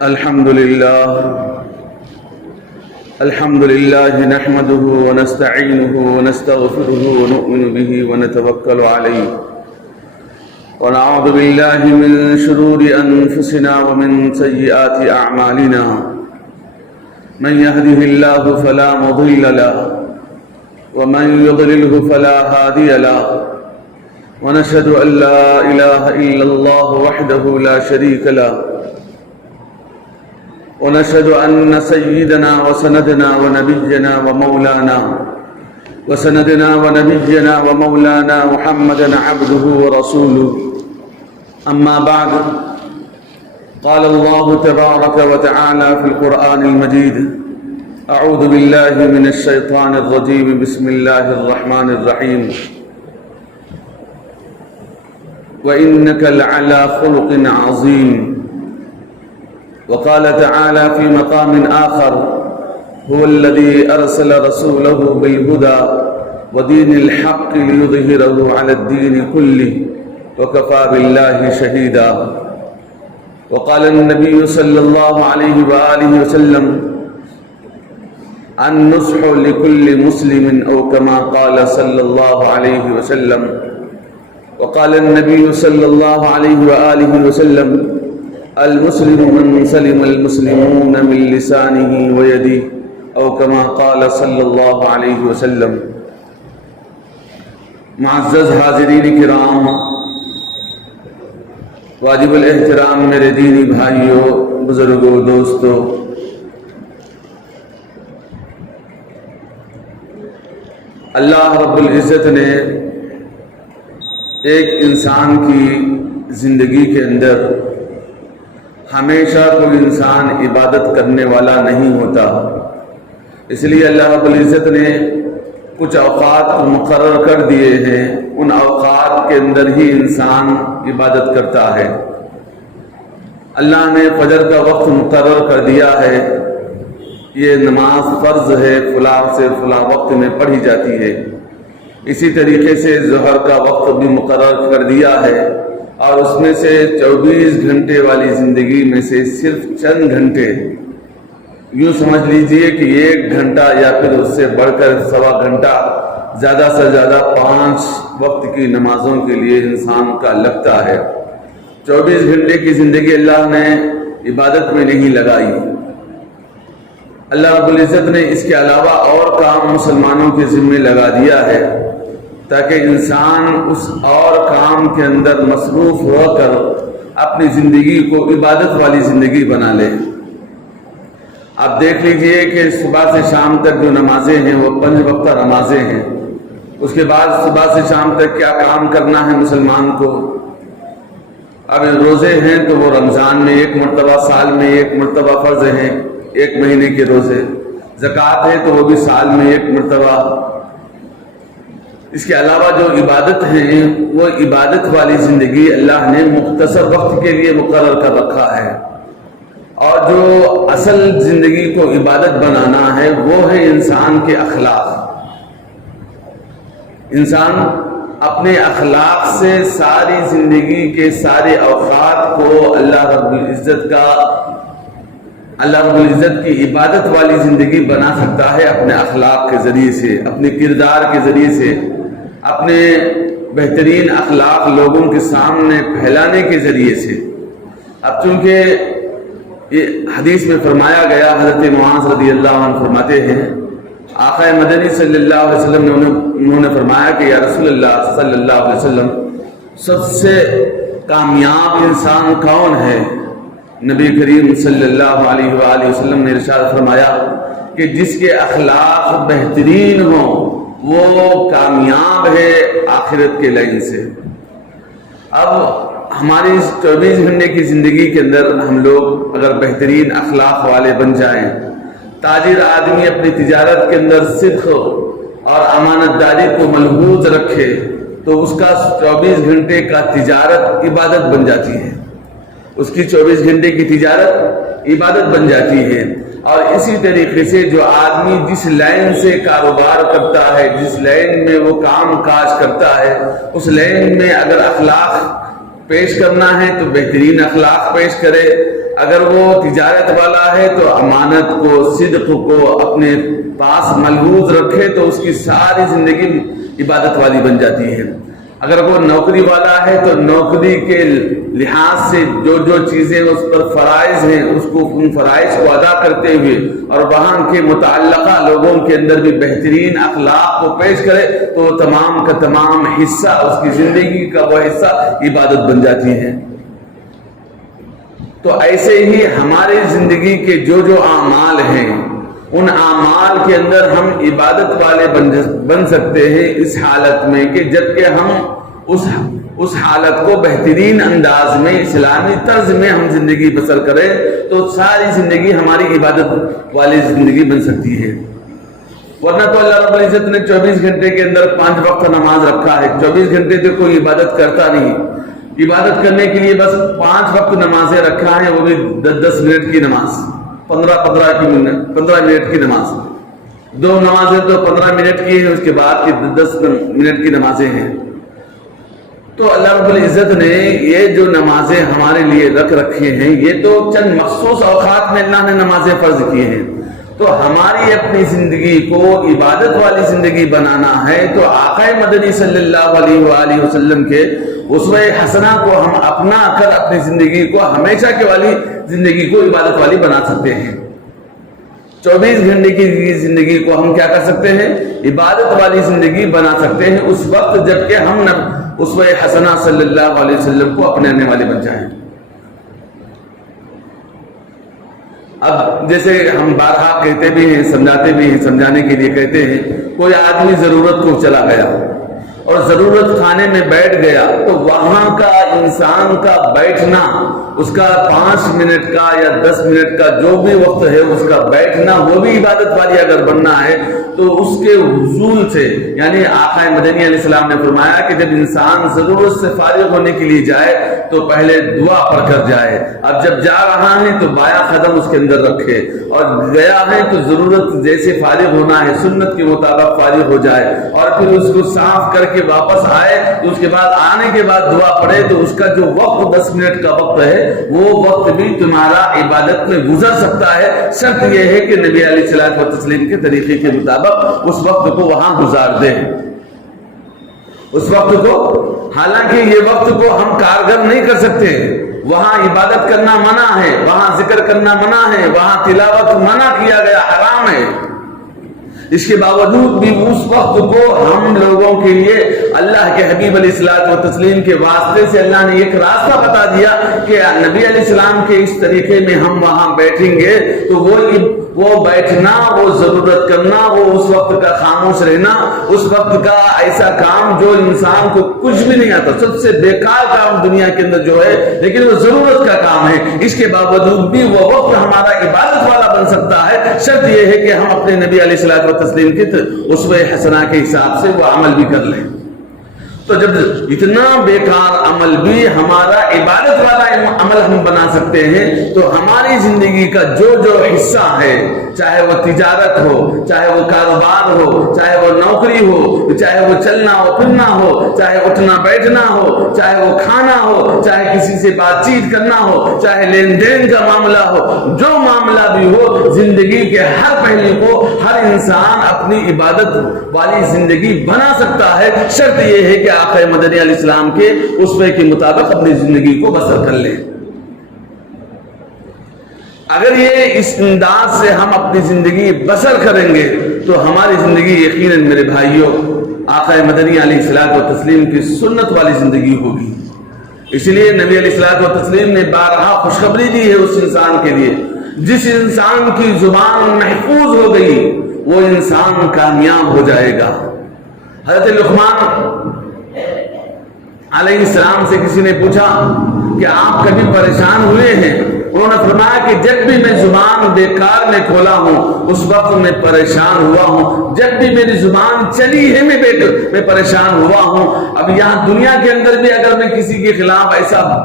الحمد لله نحمده ونستعينه ونستغفره ونؤمن به ونتوكل عليه ونعوذ بالله من شرور أنفسنا ومن سيئات أعمالنا من يهده الله فلا مضل له ومن يضلله فلا هادي له ونشهد أن لا إله إلا الله وحده لا شريك له ونشهد أن سيدنا وسندنا ومولانا محمدا عبده ورسوله. أما بعد، قال الله تبارك وتعالى في القرآن المجيد: أعوذ بالله من الشيطان الرجيم، بسم الله الرحمن الرحيم. وإنك لعلى خلق عظيم. وقال تعالى في مقام آخر: هو الذي أرسل رسوله بالهدى ودين الحق ليظهره على الدين كله وكفى بالله شهيدا. وقال النبي صلى الله عليه وآله وسلم: النصح لكل مسلم، أو كما قال صلى الله عليه وسلم. وقال النبي صلى الله عليه وآله وسلم: المسلم من سلم المسلمون من لسانه ويده، أو كما قال صلی اللہ علیہ وسلم. معزز حاضرین کرام، واجب الاحترام میرے دینی بھائیوں، بزرگوں، دوستوں، اللہ رب العزت نے ایک انسان کی زندگی کے اندر ہمیشہ کوئی انسان عبادت کرنے والا نہیں ہوتا. اس لیے اللہ رب العزت نے کچھ اوقات مقرر کر دیے ہیں، ان اوقات کے اندر ہی انسان عبادت کرتا ہے. اللہ نے فجر کا وقت مقرر کر دیا ہے، یہ نماز فرض ہے، فلاں سے فلاں وقت میں پڑھی جاتی ہے. اسی طریقے سے ظہر کا وقت بھی مقرر کر دیا ہے، اور اس میں سے 24 گھنٹے والی زندگی میں سے صرف چند گھنٹے، یوں سمجھ لیجئے کہ 1 گھنٹہ یا پھر اس سے بڑھ کر 1.25 گھنٹہ، زیادہ سے زیادہ 5 وقت کی نمازوں کے لیے انسان کا لگتا ہے. 24 گھنٹے کی زندگی اللہ نے عبادت میں نہیں لگائی. اللہ رب العزت نے اس کے علاوہ اور کام مسلمانوں کے ذمہ لگا دیا ہے، تاکہ انسان اس اور کام کے اندر مصروف ہو کر اپنی زندگی کو عبادت والی زندگی بنا لے. آپ دیکھ لیجئے کہ صبح سے شام تک جو نمازیں ہیں وہ 5 وقتہ نمازیں ہیں. اس کے بعد صبح سے شام تک کیا کام کرنا ہے مسلمان کو؟ اب روزے ہیں تو وہ رمضان میں 1 مرتبہ، سال میں 1 مرتبہ فرض ہیں، 1 مہینے کے روزے. زکوٰۃ ہے تو وہ بھی سال میں 1 مرتبہ. اس کے علاوہ جو عبادت ہیں وہ عبادت والی زندگی اللہ نے مختصر وقت کے لیے مقرر کر رکھا ہے. اور جو اصل زندگی کو عبادت بنانا ہے وہ ہے انسان کے اخلاق. انسان اپنے اخلاق سے ساری زندگی کے سارے اوقات کو اللہ رب العزت کی عبادت والی زندگی بنا سکتا ہے، اپنے اخلاق کے ذریعے سے، اپنے کردار کے ذریعے سے، اپنے بہترین اخلاق لوگوں کے سامنے پھیلانے کے ذریعے سے. اب چونکہ یہ حدیث میں فرمایا گیا، حضرت معاذ رضی اللہ عنہ فرماتے ہیں، آقا مدنی صلی اللہ علیہ وسلم نے انہوں نے فرمایا کہ یا رسول اللہ صلی اللہ علیہ وسلم، سب سے کامیاب انسان کون ہے؟ نبی کریم صلی اللہ علیہ وآلہ وسلم نے ارشاد فرمایا کہ جس کے اخلاق بہترین ہوں وہ کامیاب ہے آخرت کے لائن سے. اب ہماری اس 24 گھنٹے کی زندگی کے اندر ہم لوگ اگر بہترین اخلاق والے بن جائیں، تاجر آدمی اپنی تجارت کے اندر صدق اور امانت داری کو ملحوظ رکھے تو اس کا 24 گھنٹے کا تجارت عبادت بن جاتی ہے. اس کی 24 گھنٹے کی تجارت عبادت بن جاتی ہے. اور اسی طریقے سے جو آدمی جس لائن سے کاروبار کرتا ہے، جس لائن میں وہ کام کاج کرتا ہے، اس لائن میں اگر اخلاق پیش کرنا ہے تو بہترین اخلاق پیش کرے، اگر وہ تجارت والا ہے تو امانت کو، صدق کو اپنے پاس ملحوظ رکھے تو اس کی ساری زندگی عبادت والی بن جاتی ہے۔ اگر وہ نوکری والا ہے تو نوکری کے لحاظ سے جو جو چیزیں اس پر فرائض ہیں اس کو، ان فرائض کو ادا کرتے ہوئے اور وہاں کے متعلقہ لوگوں کے اندر بھی بہترین اخلاق کو پیش کرے تو تمام کا تمام حصہ، اس کی زندگی کا وہ حصہ عبادت بن جاتی ہے۔ تو ایسے ہی ہماری زندگی کے جو جو اعمال ہیں ان اعمال کے اندر ہم عبادت والے بن سکتے ہیں اس حالت میں کہ جب کہ ہم اس حالت کو بہترین انداز میں اسلامی طرز میں ہم زندگی بسر کریں تو ساری زندگی ہماری عبادت والی زندگی بن سکتی ہے۔ ورنہ تو اللہ رب العزت نے 24 گھنٹے کے اندر 5 وقت نماز رکھا ہے، 24 گھنٹے تو کوئی عبادت کرتا نہیں، عبادت کرنے کے لیے بس 5 وقت نمازیں رکھا ہے، وہ بھی 10 منٹ کی نماز، 15 منٹ کی نماز، 2 نمازیں تو 15 منٹ کی ہیں، اس کے بعد کی 10 منٹ کی نمازیں ہیں۔ تو اللہ رب العزت نے یہ جو نمازیں ہمارے لیے رکھ رکھے ہیں یہ تو چند مخصوص اوقات میں اللہ نے نمازیں فرض کی ہیں، تو ہماری اپنی زندگی کو عبادت والی زندگی بنانا ہے تو آقا مدنی صلی اللہ علیہ وآلہ وسلم کے اسوہ حسنہ کو ہم اپنا کر اپنی زندگی کو ہمیشہ کے والی زندگی کو عبادت والی بنا سکتے ہیں۔ 24 گھنٹے کی زندگی کو ہم کیا کر سکتے ہیں؟ عبادت والی زندگی بنا سکتے ہیں اس وقت جب کہ ہم اسوہ حسنہ صلی اللہ علیہ وسلم کو اپنانے والے بن جائیں۔ اب جیسے ہم بارہا کہتے بھی ہیں، سمجھاتے بھی ہیں، سمجھانے کے لیے کہتے ہیں، کوئی آدمی ضرورت کو چلا گیا اور ضرورت خانے میں بیٹھ گیا تو وہاں کا انسان کا بیٹھنا، اس کا 5 منٹ کا یا 10 منٹ کا جو بھی وقت ہے اس کا بیٹھنا وہ بھی عبادت والی اگر بننا ہے تو اس کے حصول سے، یعنی آقا مدنی علیہ السلام نے فرمایا کہ جب انسان ضرورت سے فارغ ہونے کے لیے جائے تو پہلے دعا پڑھ کر جائے، اب جب جا رہا ہے تو بایاں قدم اس کے اندر رکھے، اور گیا ہے تو ضرورت جیسے فارغ ہونا ہے سنت کے مطابق فارغ ہو جائے، اور پھر اس کو صاف کر کے واپس آئے تو اس کے بعد آنے کے بعد دعا پڑھے تو اس کا جو وقت 10 منٹ کا وقت ہے وہ وقت بھی تمہارا عبادت میں گزر سکتا ہے، شرط یہ ہے کہ نبی علیہ الصلوۃ والتسلیم کے طریقے کے مطابق اس وقت کو وہاں گزار دیں، اس وقت کو، حالانکہ یہ وقت کو ہم کارگر نہیں کر سکتے، وہاں عبادت کرنا منع ہے، وہاں ذکر کرنا منع ہے، وہاں تلاوت منع کیا گیا، حرام ہے، اس کے باوجود بھی اس وقت کو ہم لوگوں کے لیے اللہ کے حبیب علیہ الصلوۃ والتسلیم کے واسطے سے اللہ نے ایک راستہ بتا دیا کہ نبی علیہ السلام کے اس طریقے میں ہم وہاں بیٹھیں گے تو وہ بیٹھنا، وہ ضرورت کرنا، وہ اس وقت کا خاموش رہنا، اس وقت کا ایسا کام جو انسان کو کچھ بھی نہیں آتا، سب سے بیکار کام دنیا کے اندر جو ہے لیکن وہ ضرورت کا کام ہے، اس کے باوجود بھی وہ وقت ہمارا عبادت والا بن سکتا ہے، شرط یہ ہے کہ ہم اپنے نبی علیہ الصلوۃ والتسلیم کی اسوہ حسنہ کے حساب سے وہ عمل بھی کر لیں۔ تو جب اتنا بیکار عمل بھی ہمارا عبادت والا عمل ہم بنا سکتے ہیں تو ہماری زندگی کا جو جو حصہ ہے، چاہے وہ تجارت ہو، چاہے وہ کاروبار ہو، چاہے وہ نوکری ہو، چاہے وہ چلنا ہو پھرنا ہو، چاہے اٹھنا بیٹھنا ہو، چاہے وہ کھانا ہو، چاہے کسی سے بات چیت کرنا ہو، چاہے لین دین کا معاملہ ہو، جو معاملہ بھی ہو، زندگی کے ہر پہلو کو ہر انسان اپنی عبادت والی زندگی بنا سکتا ہے، شرط یہ ہے کہ آقا مدنی علیہ السلام کے اسوے کے مطابق اپنی زندگی کو بسر کر لیں۔ اگر یہ اس انداز سے ہم اپنی زندگی بسر کریں گے تو ہماری زندگی یقیناً میرے بھائیوں آقا مدنی علیہ الصلوۃ والتسلیم کی سنت والی زندگی ہوگی۔ اس لیے نبی علیہ الصلوۃ والتسلیم نے بارہا خوشخبری دی ہے اس انسان کے لیے، جس انسان کی زبان محفوظ ہو گئی وہ انسان کامیاب ہو جائے گا۔ حضرت لقمان علیہ السلام سے کسی نے پوچھا کہ آپ کبھی پریشان ہوئے ہیں؟ انہوں نے فرمایا کہ جب بھی میں زبان بیکار میں کھولا ہوں اس وقت میں پریشان ہوا ہوں، جب بھی میری زبان چلی ہے میں پریشان ہوا ہوں۔ اب یہاں دنیا کے اندر بھی اگر میں کسی کے خلاف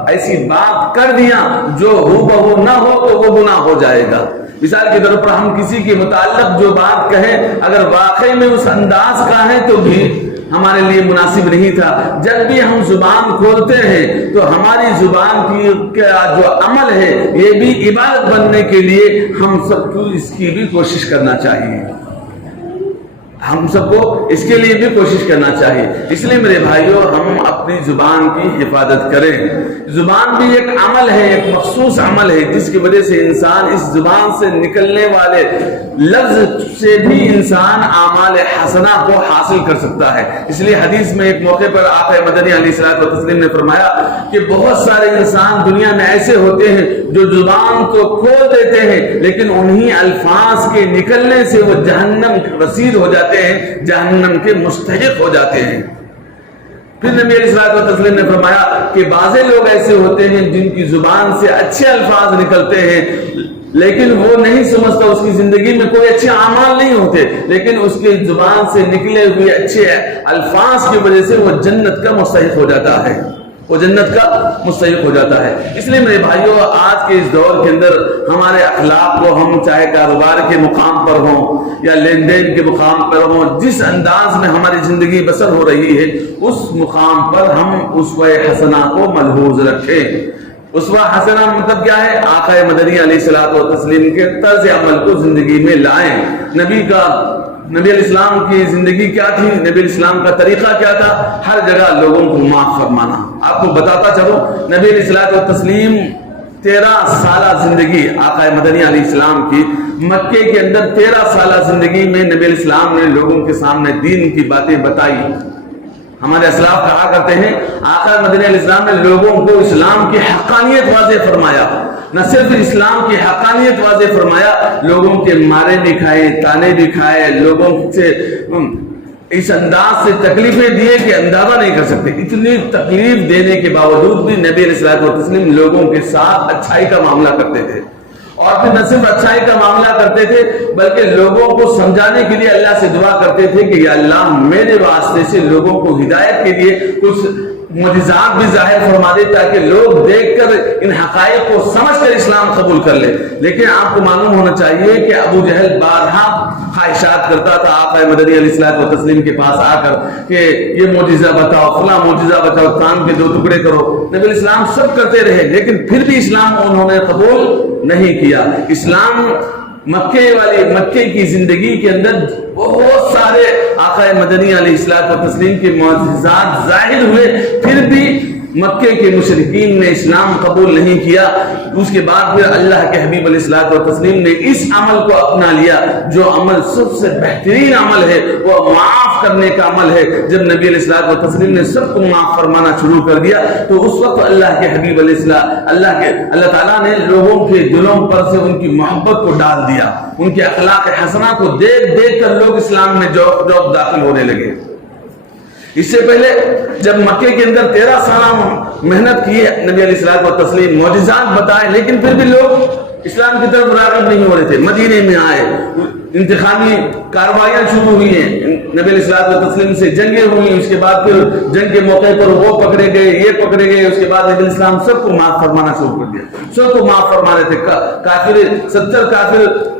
ایسی بات کر دیا جو ہو بہو نہ ہو تو وہ گناہ ہو جائے گا۔ مثال کے طور پر ہم کسی کے متعلق جو بات کہیں اگر واقعی میں اس انداز کا ہے تو بھی ہمارے لیے مناسب نہیں تھا. جب بھی ہم زبان کھولتے ہیں تو ہماری زبان کا جو عمل ہے یہ بھی عبادت بننے کے لیے ہم سب کو اس کی بھی کوشش کرنا چاہیے. ہم سب کو اس کے لیے بھی کوشش کرنا چاہیے. اس لیے میرے بھائیوں ہم اپنی زبان کی حفاظت کریں. زبان بھی ایک عمل ہے, ایک مخصوص عمل ہے جس کی وجہ سے انسان اس زبان سے نکلنے والے لفظ سے بھی انسان اعمال حسنہ کو حاصل کر سکتا ہے. اس لیے حدیث میں ایک موقع پر آقا مدنی علیہ الصلوۃ والتسلیم نے فرمایا کہ بہت سارے انسان دنیا میں ایسے ہوتے ہیں جو زبان تو کھول دیتے ہیں لیکن انہی الفاظ کے نکلنے سے وہ جہنم رسید ہو جاتے ہیں, جہنم کے مستحق ہو جاتے ہیں. پھر نبی علیہ الصلوۃ والتسلیم نے فرمایا کہ بعض لوگ ایسے ہوتے ہیں جن کی زبان سے اچھے الفاظ نکلتے ہیں لیکن وہ نہیں سمجھتا, اس کی زندگی میں کوئی اچھے اعمال نہیں ہوتے, لیکن اس کی زبان سے نکلے ہوئے اچھے الفاظ کی وجہ سے وہ جنت کا مستحق ہو جاتا ہے, وہ جنت کا مستحق ہو جاتا ہے. اس لیے میرے بھائیوں آج کے اس دور کے اندر ہمارے اخلاق کو ہم چاہے کاروبار کے مقام پر ہوں یا لین دین کے مقام پر ہوں, جس انداز میں ہماری زندگی بسر ہو رہی ہے اس مقام پر ہم اسوہ حسنہ کو ملحوظ رکھیں. اسوہ حسنہ مطلب کیا ہے؟ آقا مدنی علیہ الصلوۃ والتسلیم کے طرز عمل کو زندگی میں لائیں. نبی علیہ السلام کی زندگی کیا تھی, نبی علیہ السلام کا طریقہ کیا تھا؟ ہر جگہ لوگوں کو معاف فرمانا. آپ کو بتاتا چلو نبی علیہ الصلوۃ والتسلیم 13 سالہ زندگی آقا مدنی علیہ السلام کی, مکے کے اندر 13 سالہ زندگی میں نبی علیہ السلام نے لوگوں کے سامنے دین کی باتیں بتائی. ہمارے اسلاف کہا کرتے ہیں آقا مدنی علیہ السلام نے لوگوں کو اسلام کی حقانیت واضح فرمایا. نہ صرف اسلام کی حقانیت واضح فرمایا, لوگوں کے مارے بھی کھائے, تانے بھی کھائے, لوگوں سے اس انداز سے تکلیفیں دیے کہ اندازہ نہیں کر سکتے. اتنی تکلیف دینے کے باوجود بھی نبی علیہ الصلوۃ والتسلیم لوگوں کے ساتھ اچھائی کا معاملہ کرتے تھے. اور پھر نہ صرف اچھائی کا معاملہ کرتے تھے بلکہ لوگوں کو سمجھانے کے لیے اللہ سے دعا کرتے تھے کہ یا اللہ میرے واسطے سے لوگوں کو ہدایت کے لیے کچھ معجزات بھی ظاہر فرما دے تاکہ لوگ دیکھ کر ان حقائق کو سمجھ کر اسلام قبول کر لے. لیکن آپ کو معلوم ہونا چاہیے کہ ابو جہل بارہا خواہشات کرتا تھا آقا مدنی علیہ الصلوۃ والتسلیم کے پاس آ کر کہ یہ معجزہ بتاؤ, فلاں معجزہ بتاؤ, کان کے 2 ٹکڑے کرو. نبی علیہ السلام سب کرتے رہے لیکن پھر بھی اسلام انہوں نے قبول نہیں کیا. اسلام مکے کی زندگی کے اندر بہت سارے آقا مدنی علیہ الصلوۃ والتسلیم کے معجزات ظاہر ہوئے, پھر بھی مکے کے مشرکین نے اسلام قبول نہیں کیا. اس کے بعد پھر اللہ کے حبیب علیہ الصلوۃ والتسلیم نے اس عمل کو اپنا لیا جو عمل سب سے بہترین عمل ہے, وہ معاف کرنے کا عمل ہے. جب نبی علیہ الصلوۃ والتسلیم نے سب کو معاف فرمانا شروع کر دیا تو اس وقت اللہ کے حبیب علیہ السلام اللہ تعالیٰ نے لوگوں کے دلوں پر سے ان کی محبت کو ڈال دیا. ان کے اخلاق حسنہ کو دیکھ دیکھ کر لوگ اسلام میں جوق داخل ہونے لگے. اس سے پہلے جب مکے کے اندر 13 سالہ محنت کی ہے نبی علیہ الصلوۃ والتسلیم, معجزات بتائے, لیکن پھر بھی لوگ اسلام کی طرف راغب نہیں ہو رہے تھے. مدینے میں آئے, انتخابی کارروائیاں شروع ہوئی ہیں, نبی علیہ الصلوۃ والتسلیم سے جنگیں ہوئی. اس کے بعد پھر جنگ کے موقع پر وہ پکڑے گئے, یہ پکڑے گئے. اس کے بعد نبی علیہ السلام سب کو معاف فرمانا شروع کر دیا, سب کو معاف فرما رہے تھے. کافر 70 کافر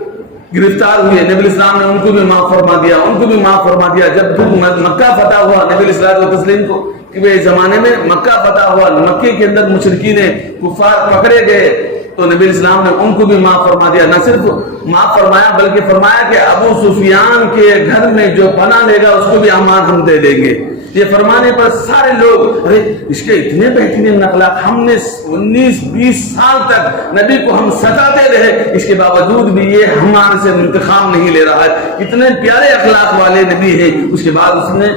گرفتار ہوئے, نبی علیہ السلام نے ان کو بھی معاف فرما دیا, ان کو بھی معاف فرما دیا. جب پھر مکہ فتح ہوا نبی علیہ الصلوۃ والتسلیم کو کہ زمانے میں مکہ فتح ہوا, مکے کے اندر مشرکین کفار پکڑے گئے تو نبی علیہ السلام نے ان کو بھی معاف فرما دیا. نہ صرف معاف فرمایا بلکہ فرمایا کہ ابو سفیان کے گھر میں جو پناہ لے گا اس کو بھی امان ہم دے دیں گے. یہ فرمانے پر سارے لوگ ارے اس کے اتنے بہترین اخلاق, ہم نے 19-20 سال تک نبی کو ہم ستاتے رہے, اس کے باوجود بھی یہ ہمارے سے انتقام نہیں لے رہا ہے. اتنے پیارے اخلاق والے نبی ہیں. اس کے بعد اس نے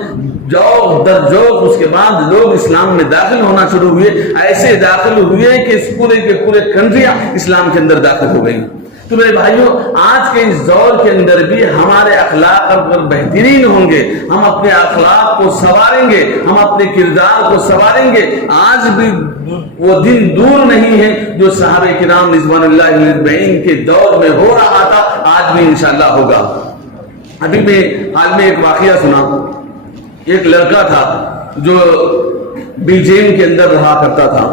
جوق در جوق اس کے بعد لوگ اسلام میں داخل ہونا شروع ہوئے. ایسے داخل ہوئے کہ اس پورے کے پورے کنٹریاں اسلام کے اندر داخل ہو گئی. تو میرے بھائیوں آج کے اس دور کے اندر بھی ہمارے اخلاق اگر بہترین ہوں گے, ہم اپنے اخلاق کو سنواریں گے, ہم اپنے کردار کو سنواریں گے. آج بھی وہ دن دور نہیں ہے جو صحابہ کرام رضوان اللہ اجمعین کے دور میں ہو رہا تھا, آج بھی انشاءاللہ ہوگا. ابھی میں حال میں ایک واقعہ سنا. ایک لڑکا تھا جو بیلجیم کے اندر رہا کرتا تھا,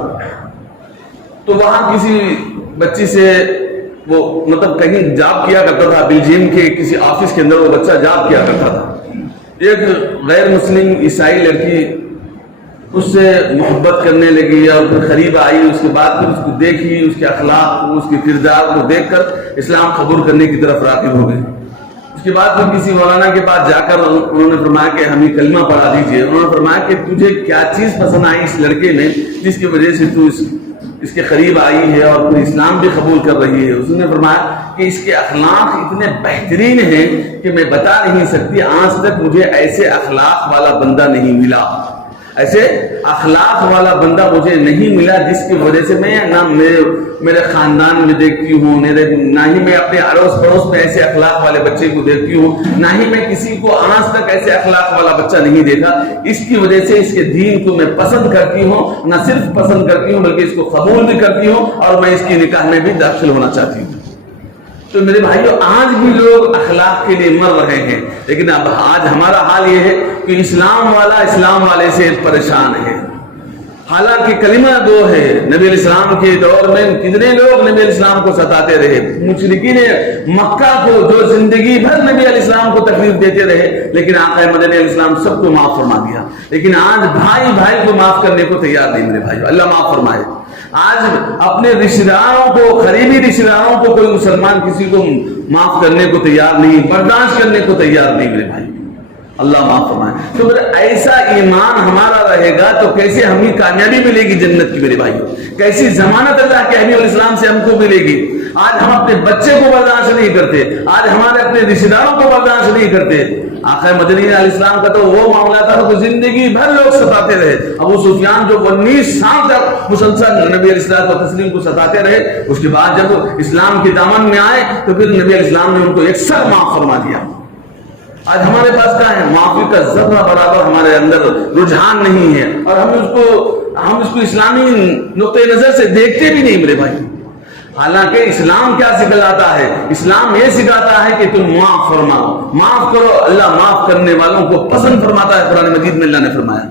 تو وہاں کسی بچی سے وہ مطلب کہیں جاب کیا کرتا تھا. بیلجیم کے کسی آفس کے اندر وہ بچہ جاب کیا کرتا تھا. ایک غیر مسلم عیسائی لڑکی اس سے محبت کرنے لگی اور پھر قریب آئی، اس کے بعد پھر اس کو دیکھی، اس کے اخلاق کو، اس کے کردار کو دیکھ کر اسلام قبول کرنے کی طرف راغب ہو گئی۔ اس کے بعد پھر کسی مولانا کے پاس جا کر انہوں نے فرمایا کہ ہمیں کلمہ پڑھا دیجیے۔ انہوں نے فرمایا کہ تجھے کیا چیز پسند آئی اس لڑکے میں جس کی وجہ سے تو اس کے قریب آئی ہے اور پھر اسلام بھی قبول کر رہی ہے؟ اس نے فرمایا کہ اس کے اخلاق اتنے بہترین ہیں کہ میں بتا نہیں سکتی، آج تک مجھے ایسے اخلاق والا بندہ نہیں ملا، ایسے اخلاق والا بندہ مجھے نہیں ملا جس کی وجہ سے میں نہ میرے خاندان میں دیکھتی ہوں، نہ ہی میں اپنے اڑوس پڑوس میں ایسے اخلاق والے بچے کو دیکھتی ہوں، نہ ہی میں کسی کو آج تک ایسے اخلاق والا بچہ نہیں دیکھا۔ اس کی وجہ سے اس کے دین کو میں پسند کرتی ہوں، نہ صرف پسند کرتی ہوں بلکہ اس کو قبول بھی کرتی ہوں اور میں اس کی نکاح میں بھی داخل ہونا چاہتی ہوں۔ تو میرے بھائیو، آج بھی لوگ اخلاق کے لیے مر رہے ہیں، لیکن اب آج ہمارا حال یہ ہے کہ اسلام والا اسلام والے سے پریشان ہے۔ حالانکہ کلمہ دو ہے، نبی علیہ السلام کے دور میں کتنے لوگ نبی علیہ السلام کو ستاتے رہے، مشرکین مکہ کو جو زندگی بھر نبی علیہ السلام کو تکلیف دیتے رہے، لیکن آقا مدنی علیہ السلام سب کو معاف فرما دیا۔ لیکن آج بھائی بھائی کو معاف کرنے کو تیار نہیں میرے بھائیو، اللہ معاف فرمائے۔ آج اپنے رشتہ داروں کو، قریبی رشتہ داروں کو کوئی مسلمان کسی کو معاف کرنے کو تیار نہیں، برداشت کرنے کو تیار نہیں میرے بھائی، اللہ معاف فرمائے۔ تو اگر ایسا ایمان ہمارا رہے گا تو کیسے ہمیں کامیابی ملے گی جنت کی میرے بھائیو؟ کیسی ضمانت اللہ کے حبیب علیہ السلام سے ہم کو ملے گی؟ آج ہم اپنے بچے کو برداشت نہیں کرتے، آج ہمارے اپنے رشتہ داروں کو برداشت نہیں کرتے۔ آقا مدنی علیہ السلام کا تو وہ معاملہ تھا کہ زندگی بھر لوگ ستاتے رہے۔ ابو سفیان جو 19 سال تک مسلسل نبی علیہ السلام و تسلیم کو ستاتے رہے، اس کے بعد جب اسلام کے دامن میں آئے تو پھر نبی علیہ السلام نے ان کو یکسر معاف فرما دیا۔ آج ہمارے پاس کیا ہے؟ معافی کا ذرہ برابر ہمارے اندر رجحان نہیں ہے، اور ہم اس کو اسلامی نقطۂ نظر سے دیکھتے بھی نہیں میرے بھائی۔ حالانکہ اسلام کیا سکھلاتا ہے؟ اسلام یہ سکھاتا ہے کہ تم معاف فرماؤ، معاف کرو، اللہ معاف کرنے والوں کو پسند فرماتا ہے۔ قرآن مجید میں اللہ نے فرمایا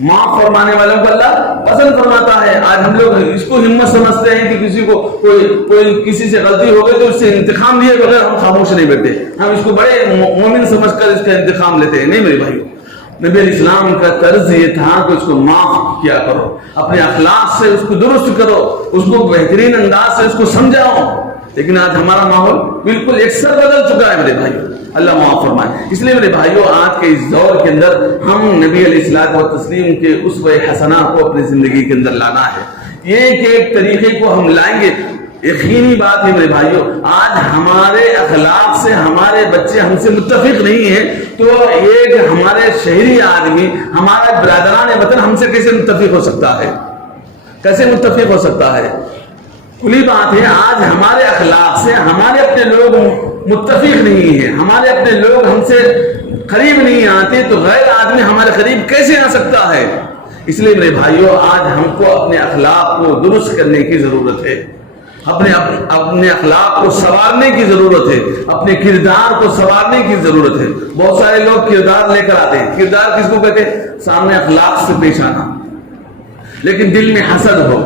معاف فرمانے والوں کو اللہ پسند فرماتا ہے۔ آج ہم لوگ اس کو ہمت سمجھتے ہیں کہ کسی کو کوئی کسی سے غلطی ہو گئی تو اس سے انتقام لیے بغیر ہم خاموش نہیں بیٹھتے، ہم اس کو بڑے مومن سمجھ کر اس کا انتقام لیتے ہیں۔ نہیں میرے بھائی، نبی علیہ السلام کا طرز یہ تھا کہ اس کو معاف کیا کرو، اپنے اخلاق سے اس کو درست کرو، اس کو بہترین انداز سے اس کو سمجھاؤ۔ لیکن آج ہمارا ماحول بالکل یکسر بدل چکا ہے میرے بھائی، اللہ معاف فرمائے۔ اس لیے میرے بھائیوں، آج کے اس دور کے اندر ہم نبی علیہ الصلوۃ والتسلیم کے اسوہ حسنہ کو اپنی زندگی کے اندر لانا ہے۔ یہ ایک طریقے کو ہم لائیں گے، یقینی بات ہے میرے بھائیوں، آج ہمارے اخلاق سے ہمارے بچے ہم سے متفق نہیں ہیں تو ایک ہمارے شہری آدمی، ہمارا برادران وطن ہم سے کیسے متفق ہو سکتا ہے؟ کیسے متفق ہو سکتا ہے؟ کھلی بات ہے، آج ہمارے اخلاق سے ہمارے اپنے لوگ متفق نہیں ہیں، ہمارے اپنے لوگ ہم سے قریب نہیں آتے تو غیر آدمی ہمارے قریب کیسے آ سکتا ہے؟ اس لیے میرے بھائیوں، آج ہم کو اپنے اخلاق کو درست کرنے کی ضرورت ہے، اپنے اخلاق کو سنوارنے کی ضرورت ہے، اپنے کردار کو سنوارنے کی ضرورت ہے۔ بہت سارے لوگ کردار لے کر آتے ہیں، کردار کس کو کہتے ہیں؟ سامنے اخلاق سے پیش آنا، لیکن دل میں حسد ہو،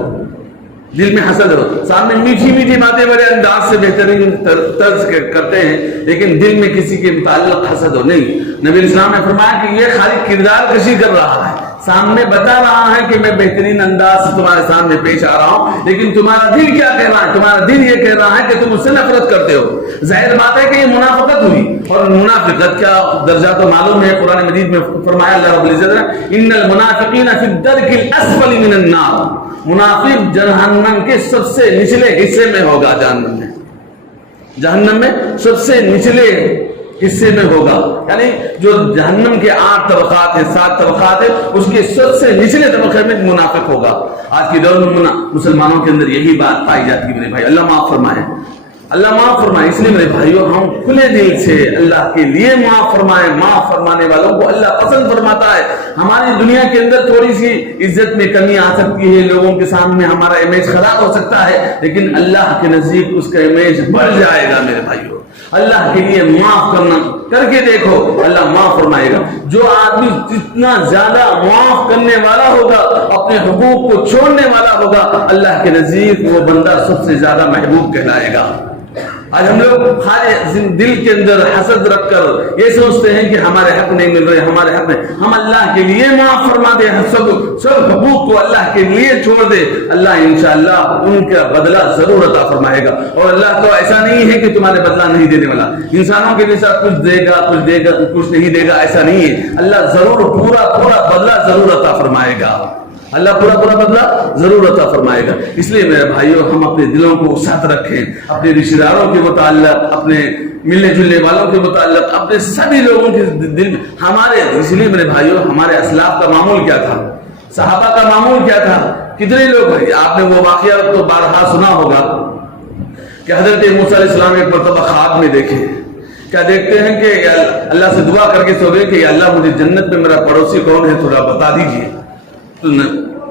دل میں حسد ہو، سامنے میٹھی میٹھی باتیں بڑے انداز سے بہترین طرز کرتے ہیں لیکن دل میں کسی کے متعلق حسد ہو نہیں۔ نبی علیہ السلام نے فرمایا کہ یہ خالی کردار کشی کر رہا ہے، سامنے بتا رہا ہے کہ میں بہترین انداز سے تمہارے سامنے پیش آ رہا ہوں، لیکن تمہارا دل کیا کہہ رہا ہے؟ تمہارا دل یہ کہہ رہا ہے کہ تم اس سے نفرت کرتے ہو۔ ظاہر بات ہے کہ یہ منافقت ہوئی، اور منافقت کیا درجہ تو معلوم ہے، قرآن مجید میں فرمایا اللہ رب العزت نے ان المنافقین فی الدرک الاسفل من النار، منافق جہنم کے سب سے نچلے حصے میں ہوگا، جہنم میں سب سے نچلے حصے میں ہوگا، یعنی جو جہنم کے 8 طبقات ہیں، 7 طبقات ہیں، اس کے سب سے نچلے طبقے میں منافق ہوگا۔ آج کے دور میں مسلمانوں کے اندر یہی بات پائی جاتی ہے میرے بھائی، اللہ معاف فرمائے، اللہ معاف فرمائے۔ اس لیے میرے بھائیوں، ہم کھلے دل سے اللہ کے لیے معاف فرمائیں، معاف فرمانے والوں کو اللہ پسند فرماتا ہے۔ ہماری دنیا کے اندر تھوڑی سی عزت میں کمی آ سکتی ہے، لوگوں کے سامنے ہمارا امیج خراب ہو سکتا ہے، لیکن اللہ کے نزدیک اس کا امیج بڑھ جائے گا میرے بھائیوں۔ اللہ کے لیے معاف کرنا کر کے دیکھو، اللہ معاف فرمائے گا۔ جو آدمی جتنا زیادہ معاف کرنے والا ہوگا، اپنے حقوق کو چھوڑنے والا ہوگا، اللہ کے نزدیک وہ بندہ سب سے زیادہ محبوب کہلائے گا۔ آج ہم لوگ خالی دل کے اندر حسد رکھ کر یہ سوچتے ہیں کہ ہمارے حق نہیں مل رہے، ہمارے حق نہیں. ہم اللہ کے لیے معاف فرما دیں، سب حقوق کو اللہ کے لیے چھوڑ دے، اللہ انشاءاللہ ان کا بدلہ ضرور عطا فرمائے گا. اور اللہ تو ایسا نہیں ہے کہ تمہارے بدلہ نہیں دینے والا، انسانوں کے جیسا کچھ دے گا کچھ نہیں دے گا، ایسا نہیں ہے. اللہ ضرور پورا بدلہ ضرور عطا فرمائے گا، اللہ پورا بدلہ ضرور عطا فرمائے گا. اس لیے میرے بھائیوں، ہم اپنے دلوں کو ساتھ رکھیں، اپنے رشتہ داروں کے متعلق، اپنے ملنے جلنے والوں کے متعلق، اپنے سبھی لوگوں کے دل میں ہمارے. اس لیے میرے بھائیوں، ہمارے اسلاف کا معمول کیا تھا، صحابہ کا معمول کیا تھا. کتنے لوگ، آپ نے وہ واقعہ تو بارہا سنا ہوگا کہ حضرت موسیٰ علیہ السلام ایک مرتبہ خواب میں دیکھے. کیا دیکھتے ہیں کہ اللہ سے دعا کر کے سو گئے کہ اللہ مجھے جنت میں میرا پڑوسی کون ہے تھوڑا بتا دیجیے. تو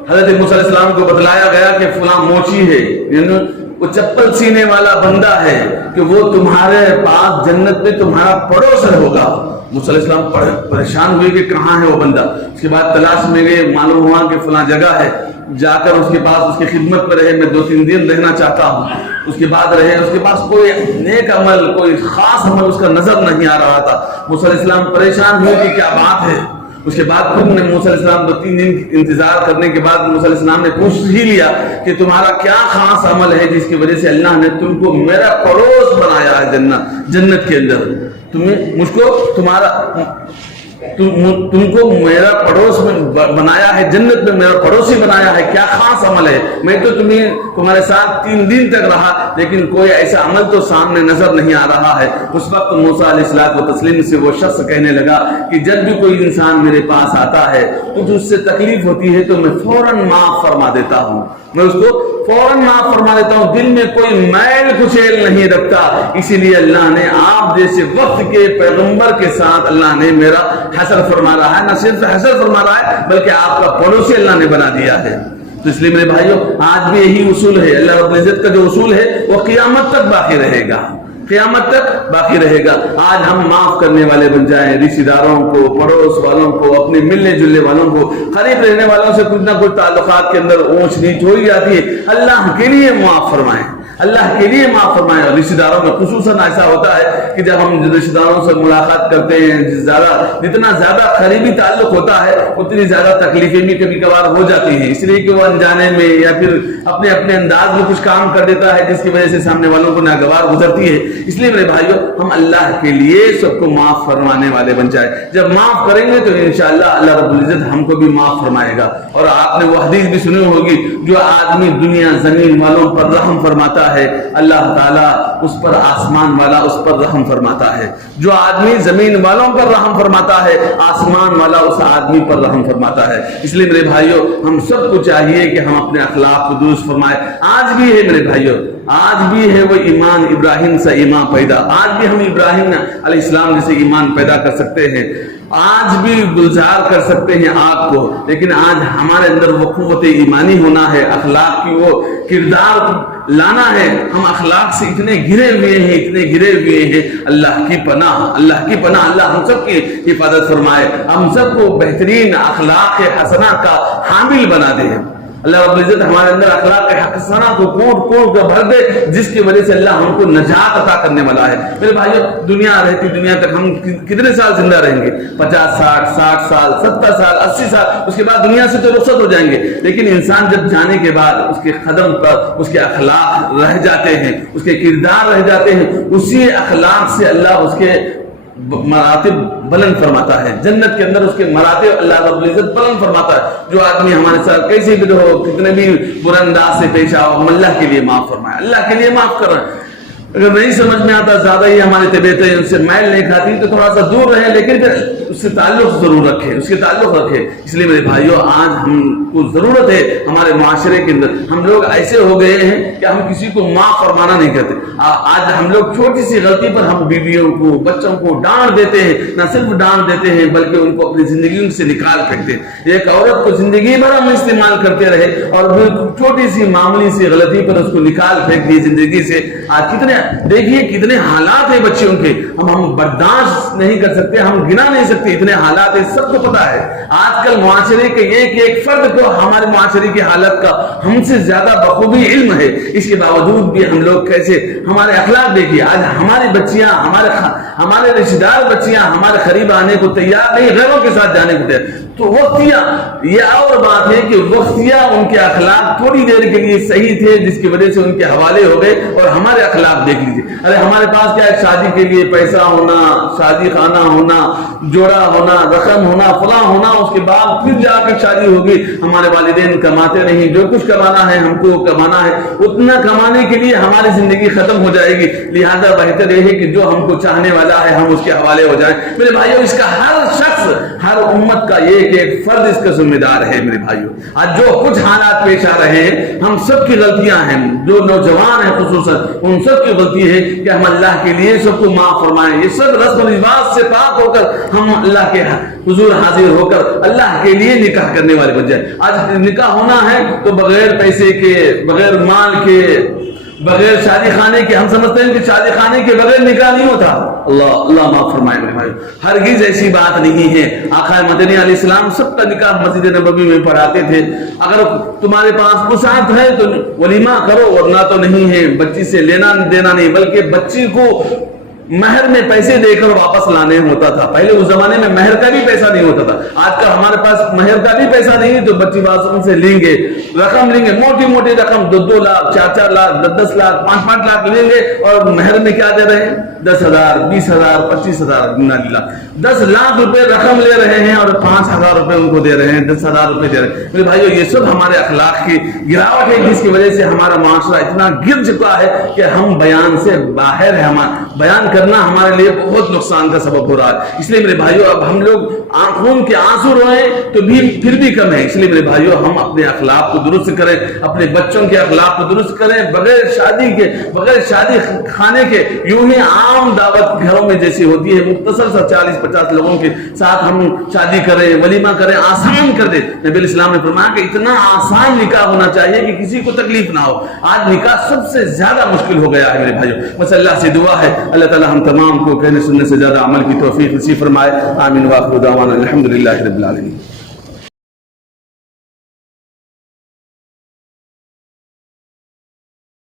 حضرت موسیٰ علیہ السلام کو بتلایا گیا کہ فلاں موچی ہے، یعنی وہ چپل سینے والا بندہ ہے، کہ وہ تمہارے پاس جنت میں تمہارا پڑوسر ہوگا. موسیٰ علیہ السلام پریشان ہوئے کہ کہاں ہے وہ بندہ. اس کے بعد تلاش میں گئے، معلوم ہوا کہ فلاں جگہ ہے. جا کر اس کے پاس، اس کی خدمت میں رہے، میں 2-3 دن رہنا چاہتا ہوں. اس کے بعد رہے، اس کے پاس کوئی نیک عمل، کوئی خاص عمل اس کا نظر نہیں آ رہا تھا. موسیٰ علیہ السلام پریشان ہوئے کہ کیا بات ہے. اس کے بعد خود نے موسیٰ علیہ السلام 2-3 دن انتظار کرنے کے بعد موسیٰ علیہ السلام نے پوچھ ہی لیا کہ تمہارا کیا خاص عمل ہے جس کی وجہ سے اللہ نے تم کو میرا پڑوس بنایا ہے جنت کے اندر. مجھ کو تم کو میرا پڑوس میں بنایا ہے، جنت میں میرا پڑوسی بنایا ہے. کیا خاص عمل ہے؟ میں تو تمہارے ساتھ 3 دن تک رہا، لیکن کوئی ایسا عمل تو سامنے نظر نہیں آ رہا ہے. اس وقت موسیٰ علیہ الصلوۃ والتسلیم سے وہ شخص کہنے لگا کہ جب بھی کوئی انسان میرے پاس آتا ہے کچھ اس سے تکلیف ہوتی ہے تو میں فوراً معاف فرما دیتا ہوں، میں اس کو فوراً معاف فرما دیتا ہوں، دل میں کوئی میل کچیل نہیں رکھتا. اسی لیے اللہ نے آپ جیسے وقت کے پیغمبر کے ساتھ اللہ نے میرا حشر فرما رہا ہے، نہ صرف حشر فرما رہا ہے بلکہ آپ کا پڑوسی اللہ نے بنا دیا ہے. تو اس لیے میرے بھائیوں، آج بھی یہی اصول ہے. اللہ رب العزت کا جو اصول ہے وہ قیامت تک باقی رہے گا، قیامت تک باقی رہے گا. آج ہم معاف کرنے والے بن جائیں، رشتہ داروں کو، پڑوس والوں کو، اپنے ملنے جلنے والوں کو. قریب رہنے والوں سے کچھ نہ کچھ تعلقات کے اندر اونچ نیچ ہو ہی جاتی ہے، اللہ کے لیے معاف فرمائیں، اللہ کے لیے معاف فرمائیں. اور رشتہ داروں میں خصوصاً ایسا ہوتا ہے کہ جب ہم رشتہ داروں سے ملاقات کرتے ہیں، جتنا زیادہ قریبی تعلق ہوتا ہے اتنی زیادہ تکلیفیں بھی کبھی کبھار ہو جاتی ہیں، اس لیے کہ وہ انجانے میں یا پھر اپنے انداز میں کچھ کام کر دیتا ہے جس کی وجہ سے سامنے والوں کو ناگوار گزرتی ہے. اس لیے میرے بھائیوں، ہم اللہ کے لیے سب کو معاف فرمانے والے بن جائیں. جب معاف کریں گے تو انشاءاللہ اللہ رب العزت ہم کو بھی معاف فرمائے گا. اور آپ نے وہ حدیث بھی سنی ہوگی، جو آدمی دنیا زمین والوں پر رحم فرماتا ہے اللہ تعالیٰ اس پر آسمان والا اس پر رحم فرماتا ہے. جو آدمی زمین والوں پر رحم فرماتا ہے آسمان والا اس آدمی پر رحم فرماتا ہے. اس لیے میرے بھائیوں، ہم سب کو چاہیے کہ ہم اپنے اخلاق کو درست فرمائیں. آج بھی ہے میرے بھائیوں، آج بھی ہے وہ ایمان، ابراہیم سے ایمان پیدا. آج بھی ہم ابراہیم علیہ السلام جیسے ایمان پیدا کر سکتے ہیں، آج بھی گلزار کر سکتے ہیں آگ کو. لیکن آج ہمارے اندر وہ قوت ایمانی ہونا ہے، اخلاق کی وہ کردار لانا ہے. ہم اخلاق سے اتنے گھرے ہوئے ہیں. اللہ کی پناہ اللہ ہم سب کی حفاظت فرمائے، ہم سب کو بہترین اخلاق حسنہ کا حامل بنا دے. اللہ رب العزت ہمارے اندر اخلاق حسنہ کو کوٹ کر بھر دے، جس کی وجہ سے اللہ ہم کو نجات عطا کرنے والا ہے. میرے بھائیوں، دنیا تک ہم کتنے سال زندہ رہیں گے؟ 50 60 سال 70 سال 80 سال. اس کے بعد دنیا سے تو رخصت ہو جائیں گے. لیکن انسان جب جانے کے بعد اس کے قدم پر اس کے اخلاق رہ جاتے ہیں، اس کے کردار رہ جاتے ہیں. اسی اخلاق سے اللہ اس کے مراتب بلند فرماتا ہے. جنت کے اندر اس کے مراتب اللہ رب العزت بلند فرماتا ہے. جو آدمی ہمارے ساتھ کیسے بھی ہو، کتنے بھی برے انداز سے پیش آؤ، ہم اللہ کے لیے معاف فرمائے، اللہ کے لیے معاف کر رہے ہیں. اگر نہیں سمجھ میں آتا، زیادہ ہی ہماری طبیعتیں ان سے میل نہیں کھاتی تو تھوڑا سا دور رہے، لیکن پھر اس سے تعلق ضرور رکھے، اس کے تعلق رکھے. اس لیے میرے بھائیوں، آج ہم کو ضرورت ہے ہمارے معاشرے کے اندر. ہم لوگ ایسے ہو گئے ہیں کہ ہم کسی کو معاف فرمانا نہیں کرتے. آج ہم لوگ چھوٹی سی غلطی پر ہم بیویوں کو، بچوں کو ڈانٹ دیتے ہیں. نہ صرف ڈانٹ دیتے ہیں بلکہ ان کو اپنی زندگی سے نکال پھینکتے ہیں. ایک عورت کو زندگی بھر ہم استعمال کرتے رہے اور چھوٹی سی معمولی سی غلطی پر اس کو نکال پھینک دی زندگی سے. آج کتنے دیکھیے کتنے حالات ہیں بچوں کے، ہم برداشت نہیں کر سکتے، ہم گنا نہیں سکتے، اتنے حالات ہیں، سب کو پتا ہے۔ آج کل معاشرے کے ایک فرد کو ہمارے معاشرے کی حالت کا ہم سے زیادہ بخوبی علم ہے، اس کے باوجود بھی ہم لوگ کیسے، ہمارے اخلاق دیکھیے، آج ہماری بچیاں، ہمارے رشتہ دار بچیاں ہمارے قریب آنے کو تیار نہیں، غیروں کے ساتھ جانے کو تیار۔ تو وقتیہ یہ اور بات ہے کہ وقتیہ ان کے اخلاق تھوڑی دیر کے لیے صحیح تھے، جس کی وجہ سے ان کے حوالے ہو گئے، اور ہمارے اخلاق دیکھ لیجیے، ارے ہمارے پاس کیا ہے، شادی کے لیے پیسہ ہونا، شادی خانہ ہونا، جوڑا ہونا، رقم ہونا، فلاں ہونا، اس کے بعد پھر جا کے شادی ہوگی۔ ہمارے والدین کماتے نہیں، جو کچھ کمانا ہے ہم کو کمانا ہے، اتنا کمانے کے لیے ہماری زندگی ختم ہو جائے گی، لہذا بہتر یہ ہے کہ جو ہم کو چاہنے والا ہے ہم اس کے حوالے ہو جائیں۔ میرے بھائیوں، اس کا ہر شخص، ہر امت کا ایک فرد اس کا ذمہ دار ہے۔ میرے بھائیوں، آج جو کچھ حالات پیش آ رہے ہیں، ہم سب کی غلطیاں ہیں، جو نوجوان ہیں خصوصاً ان سب کی غلطی ہے کہ ہم اللہ کے لیے سب کو معاف فرمائیں، یہ سب رسم و رواج سے پاک ہو کر ہم اللہ کے حضور حاضر ہو کر اللہ کے لیے نکاح کرنے والے بن جائیں۔ آج نکاح ہونا ہے تو بغیر پیسے کے، بغیر مال کے، بغیر شادی خانے کے، ہم سمجھتے ہیں کہ شادی خانے کے بغیر نکاح نہیں ہوتا۔ اللہ معاف فرمائے میرے بھائی، ہرگز ایسی بات نہیں ہے۔ آقا مدنی علیہ السلام سب کا نکاح مسجد نبوی میں پڑھاتے تھے۔ اگر تمہارے پاس وسعت ہے تو ولیمہ کرو، ورنہ تو نہیں ہے۔ بچی سے لینا دینا نہیں، بلکہ بچی کو مہر میں پیسے دے کر واپس لانے ہوتا تھا۔ پہلے اس زمانے میں مہر کا بھی پیسہ نہیں ہوتا تھا، آج کل ہمارے پاس مہر کا بھی پیسہ نہیں ہے، تو بچی بازوں سے لیں گے، رقم لیں گے، موٹی موٹی رقم، 2 لاکھ 4 لاکھ 10 لاکھ 5 لاکھ لیں گے، اور مہر میں کیا دے رہے ہیں؟ 10,000 20,000 25,000 10 لاکھ روپے رقم لے رہے ہیں، اور 5,000 روپے ان کو دے رہے ہیں، 10,000 روپے دے رہے ہیں۔ میرے بھائیو، یہ سب ہمارے اخلاق کی گراوٹ ہے، جس کی وجہ سے ہمارا معاشرہ اتنا گر چکا ہے کہ ہم بیان سے باہر ہے، ہمارا بیان کرنا ہمارے لیے بہت نقصان کا سبب ہو رہا ہے۔ اس لیے میرے بھائیو، اب ہم لوگ خون کے آنسو روئیں تو بھی پھر بھی کم ہے۔ اس لیے میرے بھائیو، ہم اپنے اخلاق کو درست کریں، اپنے بچوں کے اخلاق کو درست کریں، بغیر شادی کے، بغیر شادی خانے کے، یوں ہی عام دعوت گھروں میں جیسی ہوتی ہے، مختصر سا 40-50 لوگوں کے ساتھ ہم شادی کریں، ولیمہ کریں، آسان کر دیں۔ نبی علیہ السلام نے فرمایا کہ اتنا آسان نکاح ہونا چاہیے کہ کسی کو تکلیف نہ ہو۔ آج نکاح سب سے زیادہ مشکل ہو گیا ہے میرے بھائیو۔ بس اللہ سے دعا ہے، اللہ تعالی ہم تمام کو کہنے سننے سے زیادہ عمل کی توفیق نصیب فرمائے۔ آمین۔ واخر دعوانا الحمدللہ رب العالمین۔